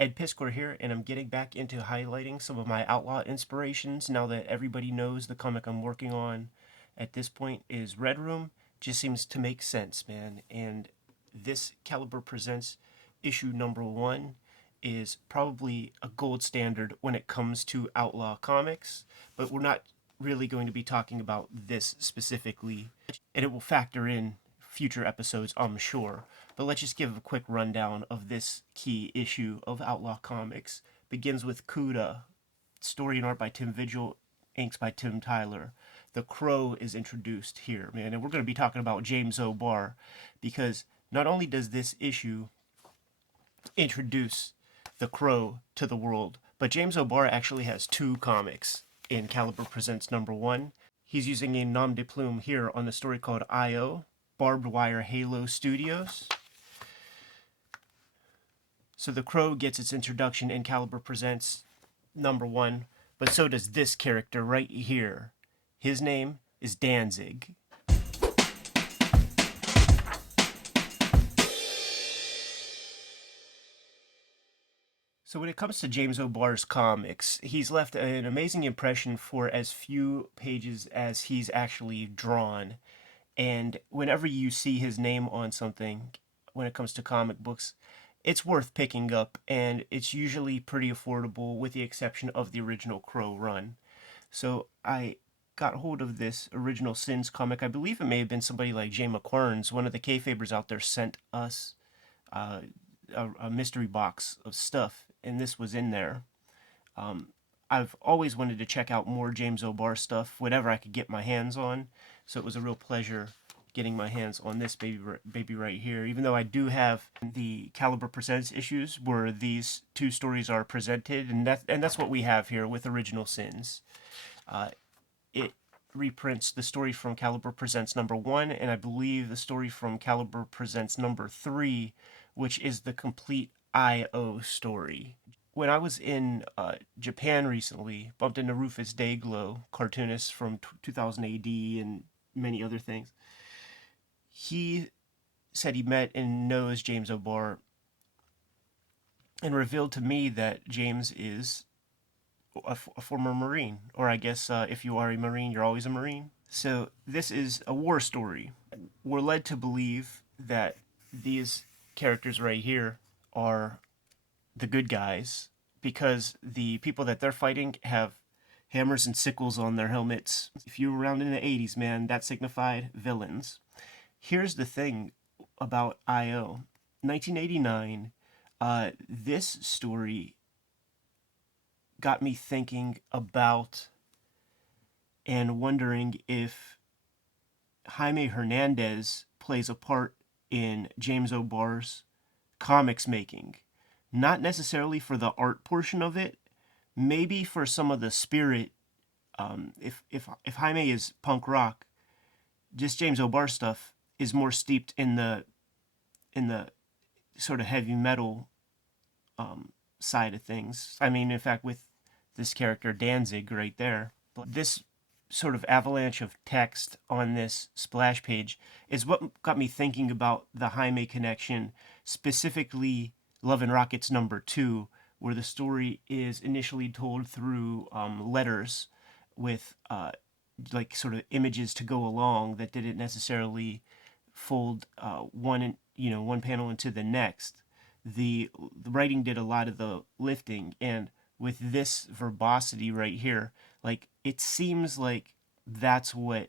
Ed Piskor here, and I'm getting back into highlighting some of my Outlaw inspirations now that everybody knows the comic I'm working on at this point is Red Room. Just seems to make sense, man. And this Caliber Presents issue number 1 is probably a gold standard when it comes to Outlaw comics, but we're not really going to be talking about this specifically, and it will factor in future episodes, I'm sure. But let's just give a quick rundown of this key issue of Outlaw Comics. Begins with Cuda, story and art by Tim Vigil, inks by Tim Tyler. The Crow is introduced here, man, and we're going to be talking about James Barr, because not only does this issue introduce the Crow to the world, but James Barr actually has 2 comics in Caliber Presents number 1. He's using a nom de plume here on the story called I.O., Barbed Wire Halo Studios. So the Crow gets its introduction in Caliber Presents number 1, but so does this character right here. His name is Danzig. So when it comes to James O'Barr's comics, he's left an amazing impression for as few pages as he's actually drawn. And whenever you see his name on something, when it comes to comic books, it's worth picking up, and it's usually pretty affordable with the exception of the original Crow run. So I got hold of this Original Sins comic. I believe it may have been somebody like Jame, one of the Kayfabers out there, sent us a mystery box of stuff, and this was in there. I've always wanted to check out more James O'Barr stuff, whatever I could get my hands on, so it was a real pleasure getting my hands on this baby right here, even though I do have the Caliber Presents issues where these 2 stories are presented, and that's what we have here with Original Sins. It reprints the story from Caliber Presents number 1, and I believe the story from Caliber Presents number 3, which is the complete I.O. story. When I was in Japan recently, bumped into Rufus Dayglow, cartoonist from 2000 AD and many other things. He said he met and knows James O'Barr and revealed to me that James is a former Marine, or I guess if you are a Marine, you're always a Marine. So this is a war story. We're led to believe that these characters right here are the good guys because the people that they're fighting have hammers and sickles on their helmets. If you were around in the 80s, man, that signified villains. Here's the thing about I.O. 1989, this story got me thinking about and wondering if Jaime Hernandez plays a part in James O'Barr's comics making. Not necessarily for the art portion of it, maybe for some of the spirit. If Jaime is punk rock, just James O'Barr stuff is more steeped in the sort of heavy metal side of things. I mean, in fact, with this character Danzig right there, but this sort of avalanche of text on this splash page is what got me thinking about the Jaime connection, specifically Love and Rockets number 2, where the story is initially told through letters with like sort of images to go along that didn't necessarily fold one panel into the next. The writing did a lot of the lifting, and with this verbosity right here, like it seems like that's what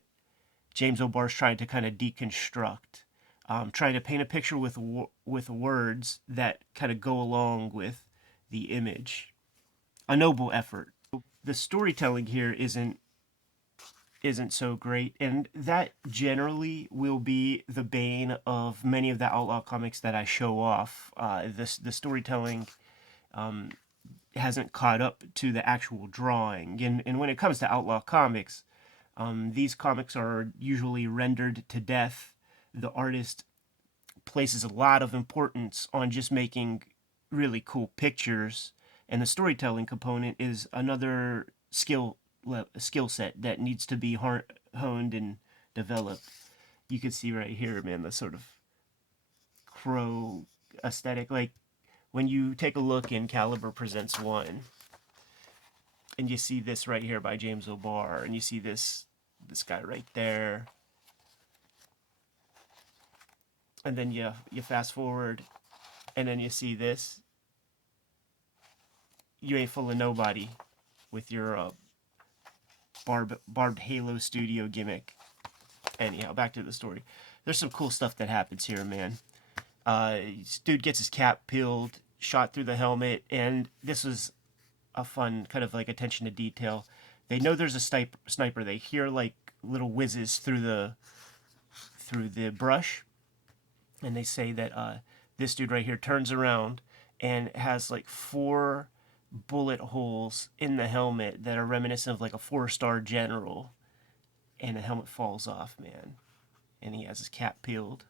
James O'Barr's trying to kind of deconstruct, trying to paint a picture with words that kind of go along with the image. A noble effort. The storytelling here isn't so great, and that generally will be the bane of many of the Outlaw comics that I show off. The storytelling hasn't caught up to the actual drawing, and when it comes to Outlaw comics, these comics are usually rendered to death. The artist places a lot of importance on just making really cool pictures, and the storytelling component is another skill set that needs to be honed and developed. You can see right here, man, the sort of crow aesthetic. Like when you take a look in Caliber Presents 1, and you see this right here by James Barr, and you see this guy right there, and then you fast forward, and then you see this, you ain't full of nobody with your barbed Halo Studio gimmick. Anyhow, back to the story. There's some cool stuff that happens here, man. This dude gets his cap peeled, shot through the helmet, and this was a fun kind of like attention to detail. They know there's a sniper. They hear like little whizzes through the brush, and they say that this dude right here turns around and has like 4 bullet holes in the helmet that are reminiscent of like a 4-star general, and the helmet falls off, man, and he has his cap peeled.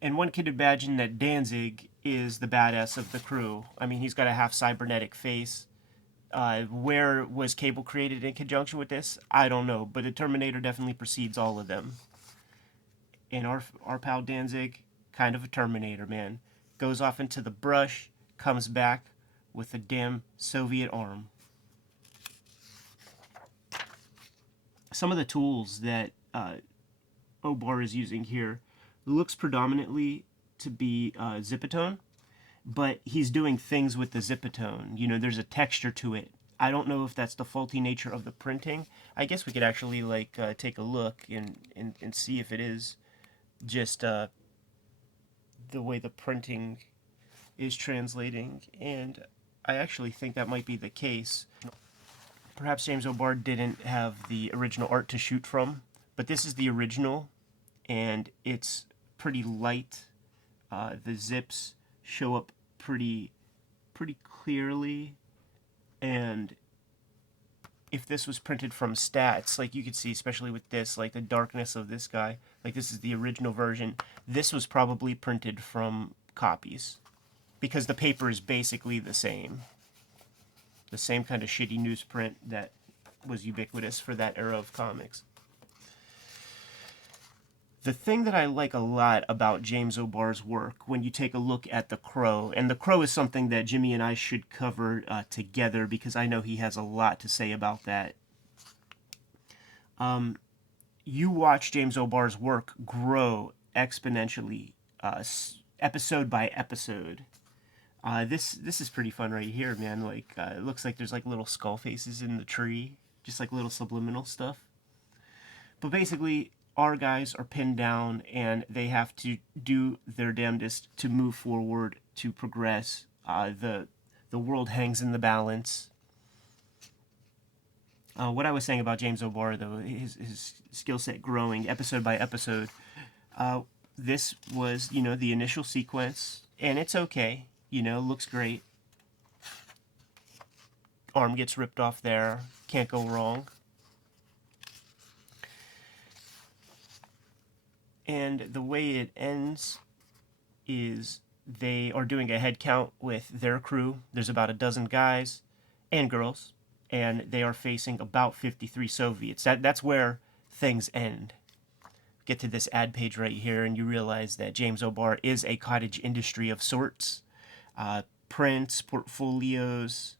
And one could imagine that Danzig is the badass of the crew. I mean, he's got a half cybernetic face. Where was Cable created in conjunction with this? I don't know, but the Terminator definitely precedes all of them. And our pal Danzig, kind of a Terminator, man. Goes off into the brush, comes back with a damn Soviet arm. Some of the tools that Barr is using here looks predominantly to be Zipatone, but he's doing things with the Zipatone. You know, there's a texture to it. I don't know if that's the faulty nature of the printing. I guess we could actually like take a look and see if it is just the way the printing is translating, and I actually think that might be the case. Perhaps James Barr didn't have the original art to shoot from, but this is the original, and it's pretty light. The zips show up pretty clearly, and if this was printed from stats, like you could see, especially with this, like the darkness of this guy, like this is the original version, this was probably printed from copies, because the paper is basically the same kind of shitty newsprint that was ubiquitous for that era of comics. The thing that I like a lot about James Barr's work, when you take a look at The Crow, and The Crow is something that Jimmy and I should cover together, because I know he has a lot to say about that. You watch James Barr's work grow exponentially, episode by episode. This is pretty fun right here, man. Like it looks like there's like little skull faces in the tree, just like little subliminal stuff. But basically, our guys are pinned down, and they have to do their damnedest to move forward, to progress. The world hangs in the balance. What I was saying about James Barr, though, his skill set growing episode by episode. This was, you know, the initial sequence, and it's okay. You know, looks great. Arm gets ripped off there. Can't go wrong. And the way it ends is they are doing a head count with their crew. There's about a dozen guys and girls, and they are facing about 53 Soviets. That's where things end. Get to this ad page right here, and you realize that James Barr is a cottage industry of sorts. Prints, portfolios.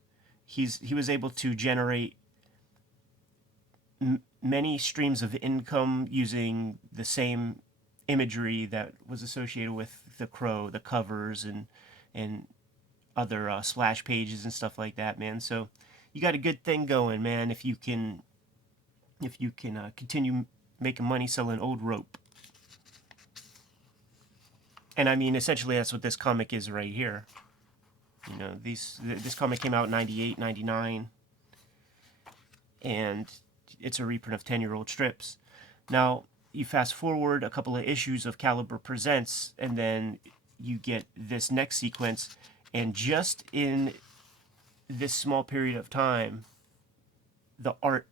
He was able to generate many streams of income using the same imagery that was associated with The Crow, the covers and other splash pages and stuff like that, man. So you got a good thing going, man, if you can continue making money selling old rope. And I mean, essentially that's what this comic is right here. You know, this comic came out in 98, 99, and it's a reprint of 10-year-old strips. Now, you fast forward a couple of issues of Caliber Presents, and then you get this next sequence, and just in this small period of time, the art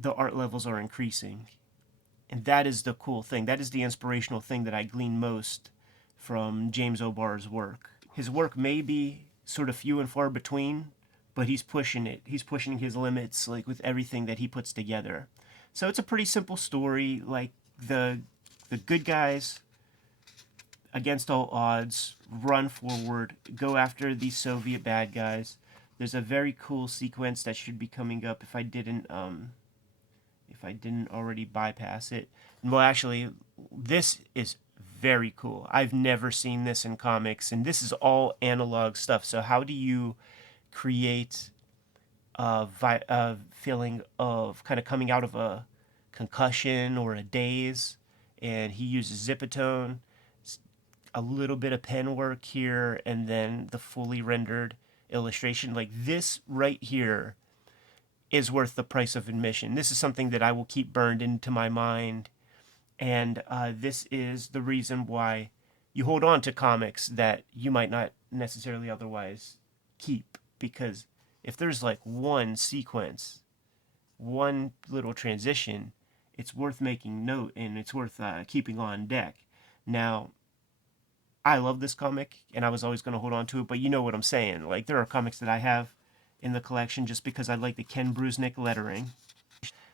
levels are increasing. And that is the cool thing. That is the inspirational thing that I glean most from James Barr's work. His work may be sort of few and far between, but he's pushing it. He's pushing his limits, like with everything that he puts together. So it's a pretty simple story. Like the good guys against all odds, run forward, go after these Soviet bad guys. There's a very cool sequence that should be coming up if I didn't already bypass it. Well, actually, this is very cool. I've never seen this in comics, and this is all analog stuff. So how do you create a feeling of kind of coming out of a concussion or a daze? And he uses Zipatone, a little bit of pen work here, and then the fully rendered illustration. Like this right here is worth the price of admission. This is something that I will keep burned into my mind, and this is the reason why you hold on to comics that you might not necessarily otherwise keep, because if there's like one sequence, one little transition, it's worth making note and it's worth keeping on deck. Now, I love this comic and I was always going to hold on to it, but you know what I'm saying. Like, there are comics that I have in the collection just because I like the Ken Brusnick lettering.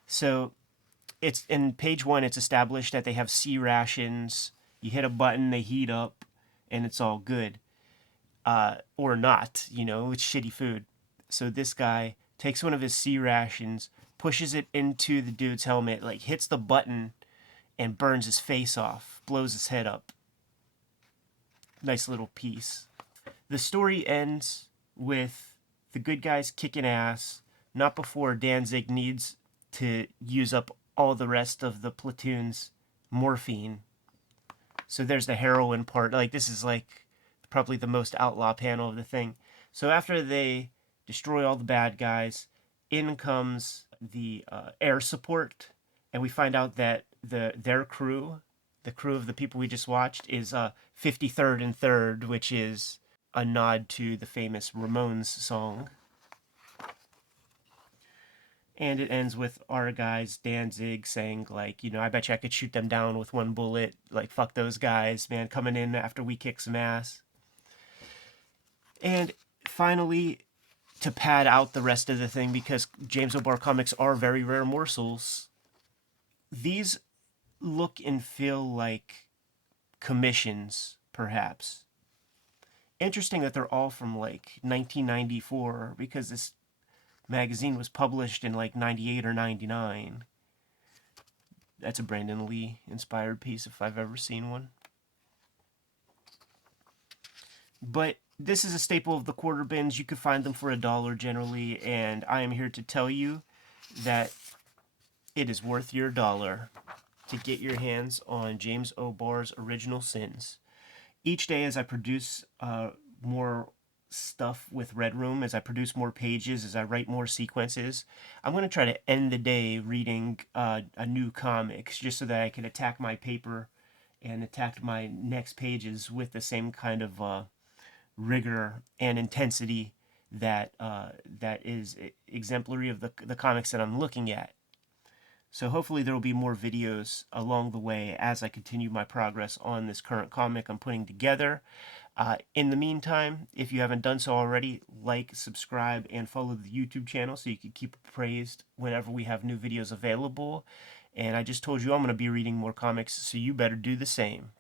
So it's in page 1, it's established that they have C rations. You hit a button, they heat up, and it's all good. Or not, you know, it's shitty food. So this guy takes one of his C rations, pushes it into the dude's helmet, like hits the button, and burns his face off, blows his head up. Nice little piece. The story ends with the good guys kicking ass, not before Danzig needs to use up all the rest of the platoon's morphine. So there's the heroin part. Like, this is like probably the most outlaw panel of the thing. So after they destroy all the bad guys, in comes the air support, and we find out that their crew, the crew of the people we just watched, is 53rd and 3rd, which is a nod to the famous Ramones song. And it ends with our guys, Danzig, saying, like, you know, I bet you I could shoot them down with one bullet. Like, fuck those guys, man, coming in after we kick some ass. And finally, to pad out the rest of the thing, because James O'Barr comics are very rare morsels, these look and feel like commissions, perhaps. Interesting that they're all from, like, 1994, because this magazine was published in like 98 or 99. That's a Brandon Lee inspired piece if I've ever seen one. But this is a staple of the quarter bins. You could find them for $1 generally, and I am here to tell you that it is worth your dollar to get your hands on James O'Barr's Original Sins. Each day as I produce more stuff with Red Room, as I produce more pages, as I write more sequences, I'm going to try to end the day reading a new comics, just so that I can attack my paper and attack my next pages with the same kind of rigor and intensity that that is exemplary of the comics that I'm looking at. So hopefully there will be more videos along the way as I continue my progress on this current comic I'm putting together. In the meantime, if you haven't done so already, like, subscribe, and follow the YouTube channel so you can keep appraised whenever we have new videos available. And I just told you I'm going to be reading more comics, so you better do the same.